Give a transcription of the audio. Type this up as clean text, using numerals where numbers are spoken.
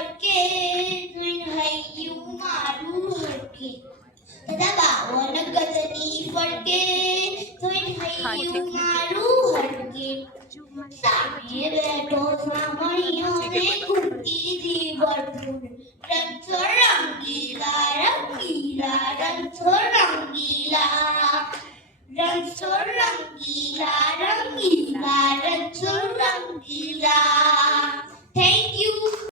ફરકે હૈયું મારું હરકે દાદા 52 ગજની ફરકે હૈયું મારું હરકે સામે બેઠો સામણીઓને કુંતીથી ભરપૂર રંગો રંગીલા રંગીલા રંગો રંગીલા રંગો રંગીલા રંગીલા રંગો રંગીલા